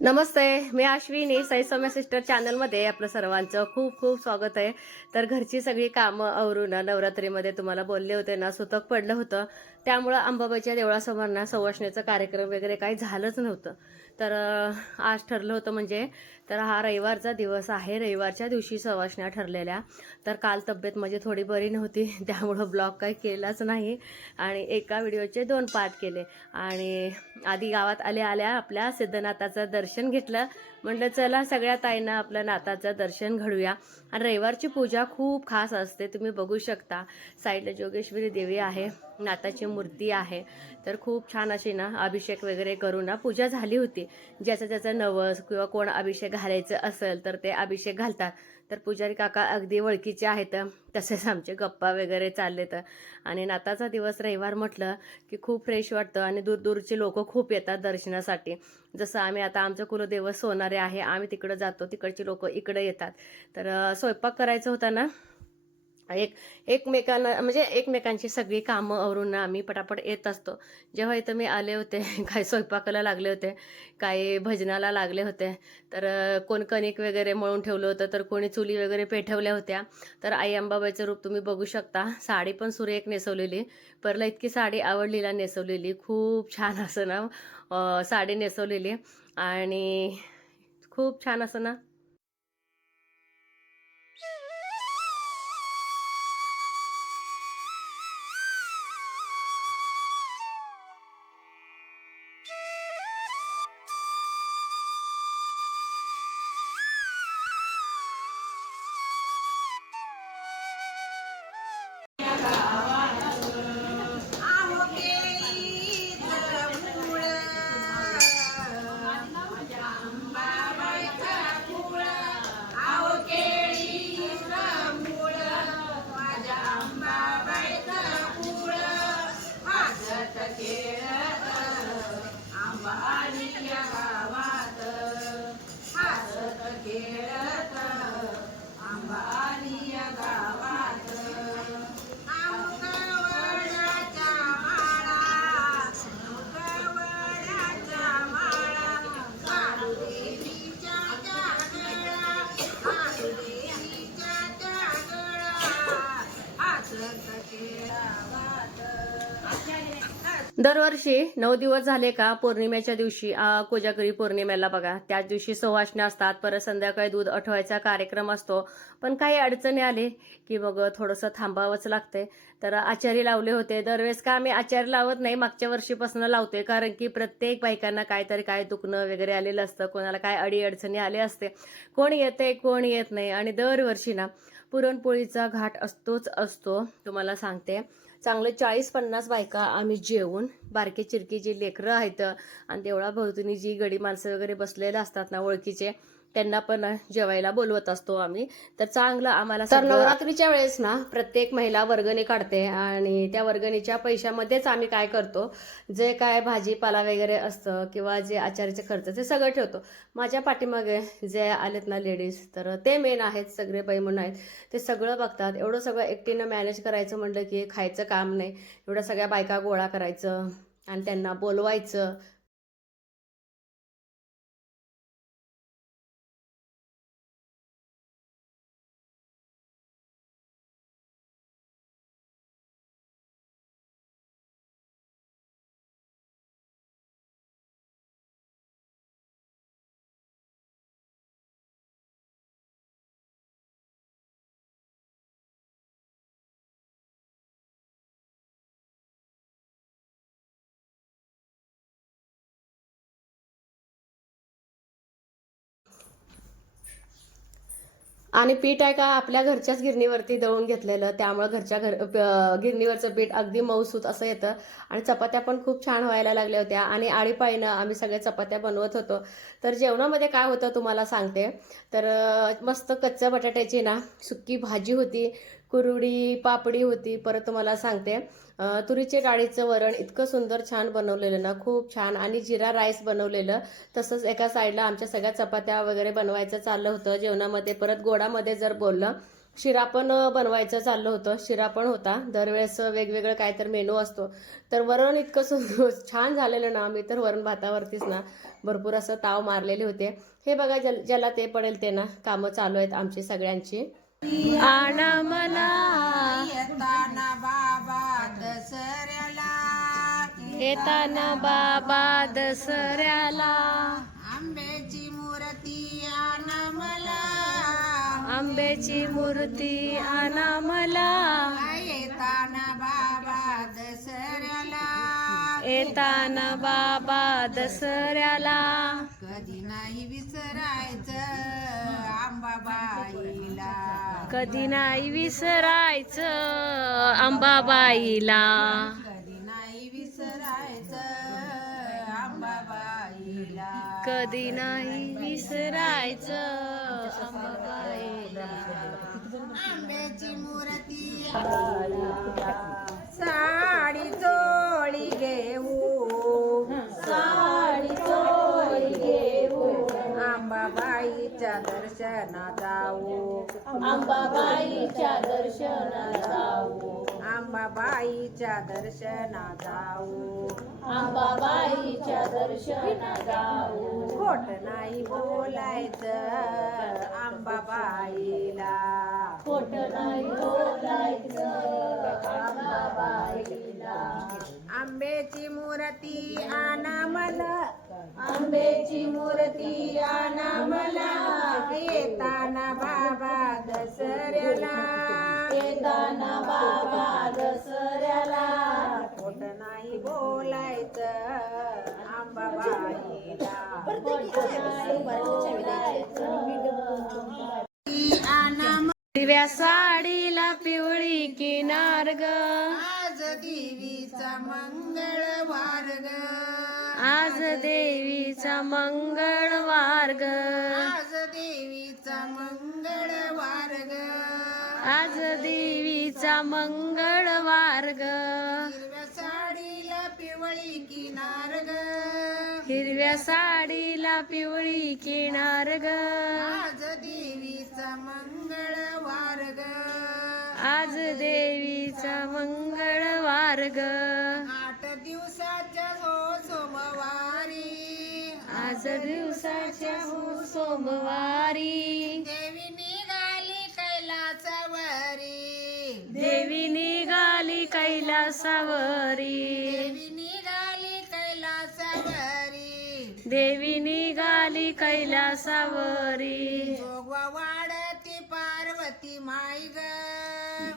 नमस्ते मी अश्विनी साई सिस्टर चॅनलमध्ये आपलं सर्वांचं खूप खूप स्वागत आहे. तर घरची सगळी कामं आवरून नवरात्रीमध्ये तुम्हाला बोलले होते ना सुतक पडलं होतं. त्यामुळं अंबाबाईच्या देवळासमोर ना सवासण्याचं कार्यक्रम वगैरे काही झालंच नव्हतं. तर आज ठरलं होतं म्हणजे तर हा रविवारचा दिवस आहे. रविवारच्या दिवशी सवासण्या ठरलेल्या. तर काल तब्येत म्हणजे थोडी बरी नव्हती त्यामुळं ब्लॉग काही केलाच नाही. आणि एका व्हिडिओचे दोन पार्ट केले. आणि आधी गावात आल्या आल्या आपल्या सिद्धनाथाचं दर्शन घेतलं. म्हटलं चला सगळ्या ताईंना आपलं नाथाचं दर्शन घडूया. आणि रविवारची पूजा खूप खास असते तुम्ही बघू शकता. साईडला जोगेश्वरी देवी आहे नाथाची मूर्ती आहे. तर खूप छान अशी ना अभिषेक वगैरे करून ना पूजा झाली होती. ज्याचं ज्याचं नवस किंवा कोण अभिषेक घालायचं असेल तर ते अभिषेक घालतात. तर पुजारी काका अगदी ओळखीचे आहेत. तसेच आमचे गप्पा वगैरे चाललेत. आणि नाताचा दिवस रविवार म्हटलं की खूप फ्रेश वाटतं आणि दूरदूरचे लोक खूप येतात दर्शनासाठी. जसं आम्ही आता आमचं कुलदेव सोनारे आहे. आम्ही तिकडं जातो. तिकडचे लोक इकडे येतात. तर स्वयंपाक करायचा होता ना? एक एकमेकांना म्हणजे एकमेकांची सगळी कामं आवरून आम्ही पटापट येत असतो. जेव्हा इथं मी आले होते काही स्वयंपाकाला लागले होते काही भजनाला लागले होते तर कोण कणिक वगैरे मळून ठेवलं होतं तर कोणी चुली वगैरे पेठवल्या होत्या. तर आई अंबाबाईचं रूप तुम्ही बघू शकता. साडी पण सुरेख नेसवलेली. परला इतकी साडी आवडलीला नेसवलेली. खूप छान असं ना साडी नेसवलेली. आणि खूप छान असं ना दरवर्षी नऊ दिवस झाले का पौर्णिमेच्या दिवशी कोजागरी पौर्णिमेला बघा. त्याच दिवशी सवासण्या असतात परत संध्याकाळी दूध आठवायचा कार्यक्रम असतो. पण काही अडचणी आले की मग थोडंसं थांबावंच लागते. तर आचारी लावले होते. दरवेळेस का आम्ही आचारी लावत नाही मागच्या वर्षीपासून लावतोय. कारण की प्रत्येक बायकांना काहीतरी काय दुखणं वगैरे आलेलं असतं. कोणाला काय अडी अडचणी आले असते. कोण येते कोण येत नाही. आणि दरवर्षी ना पुरणपोळीचा घाट असतोच असतो. तुम्हाला सांगते. चांगले चाळीस पन्नास बायका आम्ही जेवून बारके चिरकी जी लेकरं आहेत आणि देवळा भोवतीने जी गडी माणसं वगैरे बसलेले असतात ना ओळखीचे त्यांना पण जेवायला बोलवत असतो आम्ही. तर चांगलं आम्हाला तर नवरात्रीच्या वेळेस ना प्रत्येक महिला वर्गणी काढते आणि त्या वर्गणीच्या पैशामध्येच आम्ही काय करतो? जे काय भाजीपाला वगैरे असतं किंवा जे आचार्याचे खर्च ते सगळं ठेवतो. माझ्या पाठीमागे जे आलेत ना लेडीज तर ते मेन आहेत सगळे बाई म्हणून आहेत. ते सगळं बघतात. एवढं सगळं एकटीनं मॅनेज करायचं म्हटलं की खायचं काम नाही. एवढ्या सगळ्या बायका गोळा करायचं आणि त्यांना बोलवायचं. आणि पीठ आहे का आपल्या घरच्याच गिरणीवरती दळून घेतलेलं त्यामुळं घरच्या घर गिरणीवरचं पीठ अगदी मऊसूत असं येतं. आणि चपात्या पण खूप छान व्हायला लागल्या होत्या. आणि आळीपाळीनं आम्ही सगळ्या चपात्या बनवत होतो. तर जेवणामध्ये काय होतं तुम्हाला सांगते. तर मस्त कच्च्या बटाट्याची ना सुक्की भाजी होती. कुरुडी पापडी होती परत तुम्हाला सांगते. तुरीचे डाळीचं वरण इतकं सुंदर छान बनवलेलं ना खूप छान. आणि जिरा राईस बनवलेलं तसंच एका साईडला आमच्या सगळ्या चपात्या वगैरे बनवायचं चाललं होतं जेवणामध्ये. परत गोडामध्ये जर बोललं शिरा पण बनवायचं चाललं होतं. शिरा पण होता. दरवेळेस वेगवेगळं काय तर मेनू असतो. तर वरण इतकं सुंदर छान झालेलं ना मी तर वरण भातावरतीच ना भरपूर असं ताव मारलेले होते. हे बघा ज्या ज्याला ते पडेल ते ना कामं चालू आहेत आमची सगळ्यांची. आणा मला येताना बाबा दसऱ्याला. येताना बाबा दसऱ्याला. आंब्याची मूर्ती आण मला आंब्याची मूर्ती आणा मला येताना बाबा दसऱ्याला. येताना बाबा दसऱ्याला. कधी नाही विसरायचं कधी नाही विसरायचं अंबाबाईला. कधी नाही विसरायचं आंबाबाईला कधी नाही विसरायचं अंबाबाईला. आंब्याची मूर्ती साडी आंबाबाईच्या दर्शना जाऊ. अंबाबाईच्या दर्शनाला जाऊ. आंबाबाईच्या दर्शना जाऊ. अंबाबाईच्या दर्शना जाऊ. खोट नाही बोलायचं आंबाबाईला. खोट नाही बोलायचं अंबाबाईला आंब्याची मूर्ती आणा मला. आंब्याची मूर्ती आणा मला येताना बाबा दसऱ्याला. येताना बाबा दसऱ्याला. खोट नाही बोलायचं आंबाबाईला दिव्या साडीला पिवळी किनार ग. आज देवीचा मंगळवार ग. आज देवीचा मंगळवार ग आज देवीचा मंगळवार ग आज देवीचा मंगळवार ग हिरव्या साडीला पिवळी किनार ग. हिरव्या साडीला पिवळी किनार ग. आज देवीचा मंगळवार ग आज देवीचा मंगळवार ग दिवसाच्या हो सोमवारी. देवी निघाली कैलासावरी. देवी निघाली कैलासावरी. देवी निघाली कैलासावरी. देवी निघाली कैलासावरी. जोगवा वाढती पार्वती माई ग.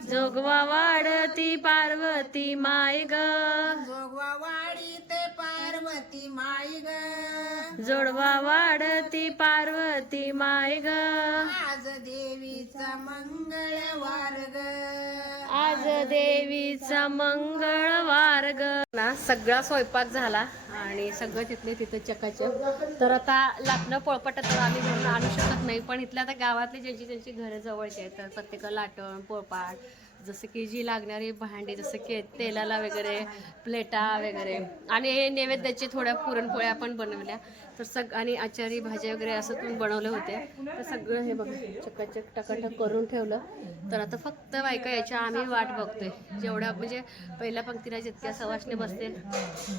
जोगवा वाढती पार्वती माय ग. पार्वती माई ग. जोडवा वाढती पार्वती माय ग. आज देवीचा मंगळवार ग. आज देवीचा मंगळवार ग. ना सगळा स्वयंपाक झाला आणि सगळं तिथले तिथं चकाचक. तर आता लाटणं पोळपट तर आम्ही घरून आणू शकत नाही पण इथल्या आता गावातली ज्यांची ज्यांची घरं जवळची आहेत तर प्रत्येक लाटण पोळपाट जसं की जी लागणारी भांडी जसं की तेलाला वगैरे प्लेटा वगैरे. आणि हे नैवेद्याचे थोड्या पुरणपोळ्या पण बनवल्या. तर सग आणि आचारी भाज्या वगैरे असं तुम्ही बनवले होते. तर सगळं हे बघा चकाचक टकाटक करून ठेवलं. तर आता फक्त बायका याच्या आम्ही वाट बघतोय. जेवढ्या म्हणजे पहिल्या पंक्तीला जितक्या सवासने बसतील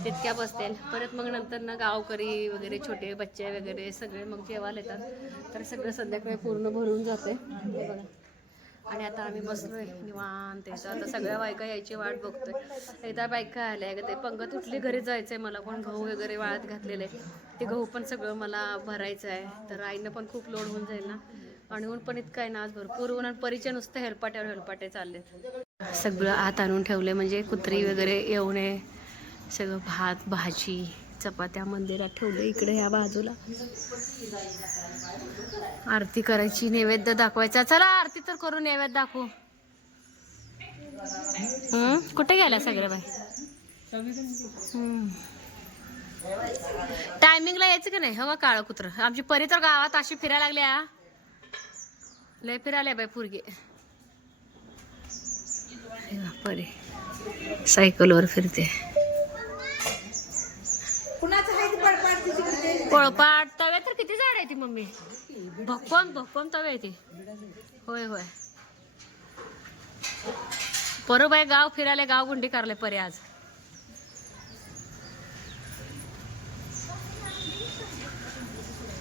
तितक्या बसतील. परत मग नंतर ना गावकरी वगैरे छोटे बच्चे वगैरे सगळे मग जेवायला येतात. तर सगळं संध्याकाळी पूर्ण भरून जाते बघा. आणि आता आम्ही बसलोय निवांत याचं आता सगळ्या बायका यायची वाट बघतोय. एकदा बायका आल्या का ते पंगत उठली घरी जायचंय मला. पण गहू वगैरे वाळत घातलेले ते गहू पण सगळं मला भरायचं आहे. तर आईनं पण खूप लोड होऊन जाईल ना. आणि ऊन पण इतकं आहे ना आज भरपूर. ऊन आणि परिचय नुसतं हेलपाट्यावर हेलपाटे चालले सगळं आत आणून ठेवले म्हणजे कुत्री वगैरे येऊ नये. सगळं भात भाजी चपात्या मंदिरात ठेवलं. इकडे ह्या बाजूला. आरती करायची नैवेद्य दाखवायचा. चला आरती तर करू नैवेद्य दाखवू. हम्म कुठे गेला सगळ्या बाई? टायमिंगला यायचं का नाही? हवा काळ कुत्र. आमची परी तर गावात अशी फिरायला लागल्या. लय फिरायला बाई पुरगे. परी. सायकलवर फिरते कुणाचं आहे ते पडपाट तिच्याकडे? पळपाट तव्या तर किती झाड आहे ती मम्मी? भक्कम भक्कम तवे आहे ती. होय होय. बरोबर गाव फिरायला गाव गुंडी करले परे आज.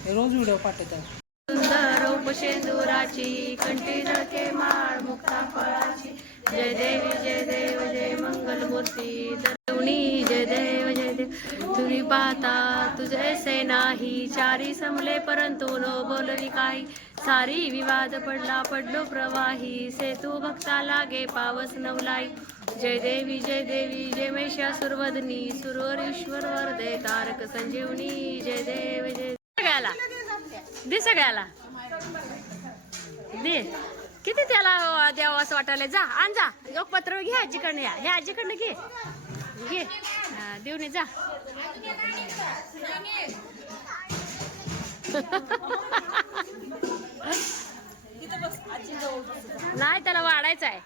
रोज व्हिडिओ पाठवतात. सुंदर उपशेंदुराची कंठी झळके माळ मुक्ता फळाची. जय देवी जय देव जय मंगल मूर्ती जय देव जय देव. तुम्ही पाहता तुझे नाही. चारी समले परंतु न बोलली काही. सारी विवाद पडला पडलो प्रवाही. सेतू भक्ता लागे पावस नवलाई. जय देवी जय देवी जय महिषासुरवदनी सुरवर ईश्वर वरदे तारक संजीवनी. जय देव जय सगळ्याला? दे सगळ्याला. दे. किती त्याला द्यावं असं वाटायला जा आण जा. लोकपत्र घे आजीकडनं या. हे आजीकडनं घे. घे. हा, देऊन ये, जा. नाही त्याला वाढायचं आहे.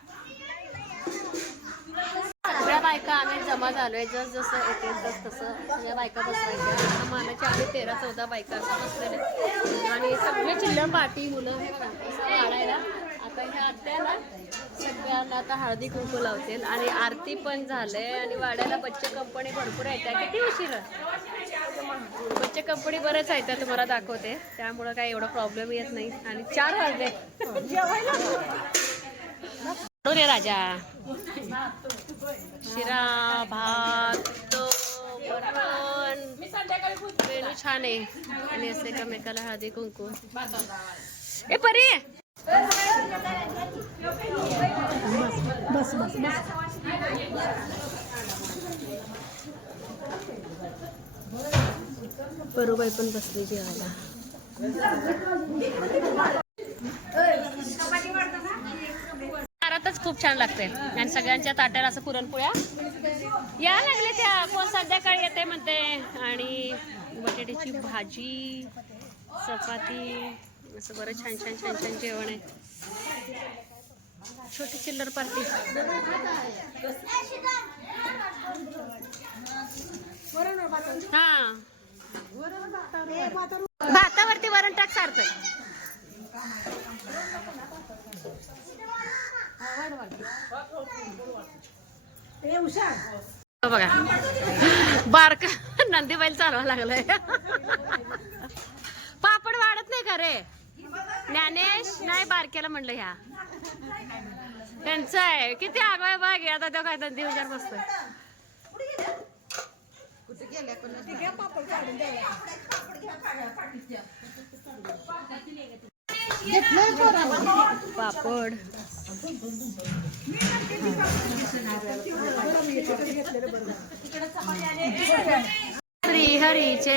सगळ्या बायका आम्ही जमा झालोय. जस जसं येते तस तसं सगळ्या बायका बसवायच्या. मानाच्या आम्ही तेरा चौदा बायका असं बसलेल्या आणि सगळे चिल्लर पाटी मुलं वाढायला आता ह्या आत्याला सगळ्यांना आता हळदी कुंकू लावतील. आणि आरती पण झालंय आणि वाड्याला बच्चे कंपनी भरपूर आहेत. त्या किती उशीर बच्चे कंपनी बरेच आहेत त्या तुम्हाला दाखवते. त्यामुळं काही एवढा प्रॉब्लेम येत नाही. आणि चार वाजले रे राजा? शिरा भात मेनू छान आहे. आणि असं एकमेकाला हळदी कुंकू. ए परी! बरोबाई पण बसली जेवायला दारातच खूप छान लागते आणि सगळ्यांच्या ताट्याला असं पुरणपोळ्या या लागले त्या. कोण संध्याकाळी येते म्हणते. आणि बटाट्याची भाजी चपाती असं बरं छान छान छान छान जेवण आहे. छोटी चिल्लर पार्टी. हा. भातावरती वरण टाक सारखं. बघा. बारक नंदीबाईल चालवा लागलाय. पापड वाढत नाही का रे? ज्ञानेश नाही बारक्याला म्हणलं ह्या. त्यांचं आहे. किती आगवाय बाग आता तो काय नंदी हुशार बसतोय. पापड. श्री हरीचे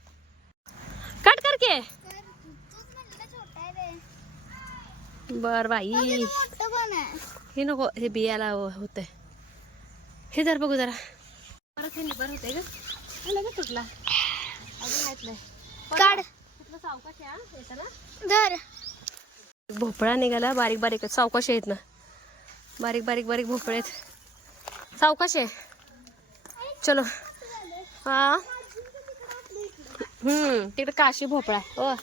के बर बाई. हे नको हे बियाला होतंय. हे जर बघू जरा. परत हे बरं होतंय ग. हे लगेच तुटला. अजून माहीत नाही. काढ. सावकाश हा? भोपळा निघाला बारीक बारीक सावकाश आहेत ना. बारीक बारीक बारीक भोपळे आहेत. सावकाश आहे. चलो. हा? हम्म. तिकडे काशी भोपळा हो.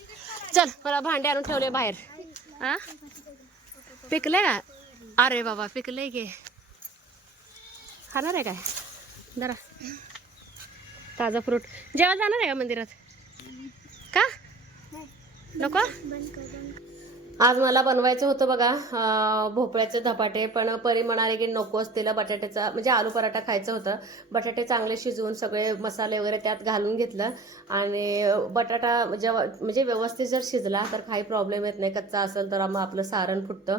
चल मला भांडे आणून ठेवले बाहेर. हा? पिकले का? अरे बाबा पिकले की. खाणार आहे काय? जरा. ताजा फ्रूट. जेव्हा जाणार आहे का मंदिरात? का? नको? आज मला बनवायचं होतं बघा भोपळ्याचे धपाटे पण परी म्हणाले की नकोच तिला बटाट्याचा म्हणजे आलू पराठा खायचं होतं. बटाटे चांगले शिजवून सगळे मसाले वगैरे त्यात घालून घेतलं. आणि बटाटा जेव्हा म्हणजे व्यवस्थित जर शिजला तर काही प्रॉब्लेम येत नाही. कच्चा असेल तर मग आपलं सारण फुटतं.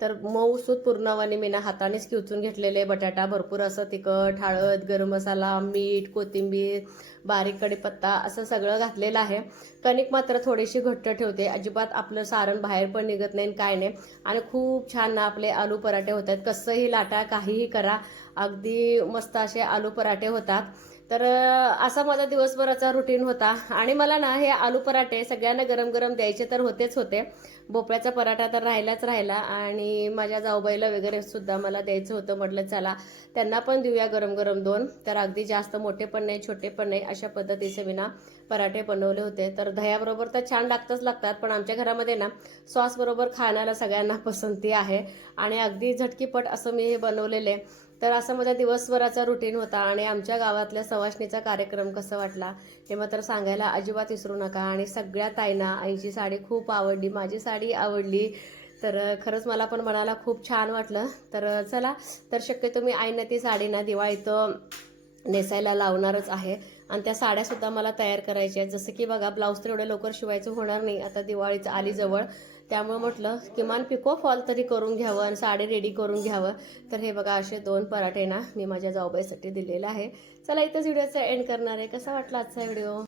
तर मऊसूत पूर्णवाने मी ना हातानेच किवचून घेतलेले बटाटा. भरपूर असं तिखट हळद गरम मसाला मीठ कोथिंबीर बारीक कढीपत्ता असं सगळं घातलेलं आहे. कणिक मात्र थोडीशी घट्ट ठेवते. अजिबात आपलं सारण बाहेर पण निघत नाही आणि काय नाही. आणि खूप छान आपले आलू पराठे होत आहेत कसंही लाटा काहीही करा. अगदी मस्त असे आलू पराठे होतात. तर असा माझा दिवसभराचा रुटीन होता. आणि मला ना हे आलू पराठे सगळ्यांना गरम गरम द्यायचे तर होतेच होते. भोपळ्याचा पराठा तर राहिलाच राहिला. आणि माझ्या जाऊबाईला वगैरे सुद्धा मला द्यायचं होतं. म्हटलं चला त्यांना पण देऊया गरम गरम दोन. तर अगदी जास्त मोठे पण नाही छोटे पण नाही अशा पद्धतीचे मी ना पराठे बनवले होते. तर दह्याबरोबर तर छान लागतच लागतात. पण आमच्या घरामध्ये ना सॉस बरोबर खाण्याला सगळ्यांना पसंती आहे. आणि अगदी झटकीपट असं मी हे बनवलेले. तर असं माझा दिवसभराचा रुटीन होता आणि आमच्या गावातल्या सवासणीचा कार्यक्रम कसा वाटला हे मात्र सांगायला अजिबात विसरू नका. आणि सगळ्या ताईंना आईची साडी खूप आवडली माझी साडी आवडली. तर खरंच मला पण मनाला खूप छान वाटलं. तर चला तर शक्यतो मी आईनं ती साडी ना दिवाळीत नेसायला लावणारच आहे. आणि त्या साड्यासुद्धा मला तयार करायच्या आहेत. जसं की बघा ब्लाऊज तर एवढ्या लवकर शिवायचं होणार नाही. आता दिवाळीचं आली जवळ. त्यामुळे म्हटलं किमान पिको फॉल तरी करून घ्यावं आणि साडी रेडी करून घ्यावं. तर हे बघा असे दोन पराठे ना मी माझ्या जाऊबाईसाठी दिलेले आहे. चला इथंच व्हिडिओचा एंड करणार आहे. कसा वाटला आजचा व्हिडिओ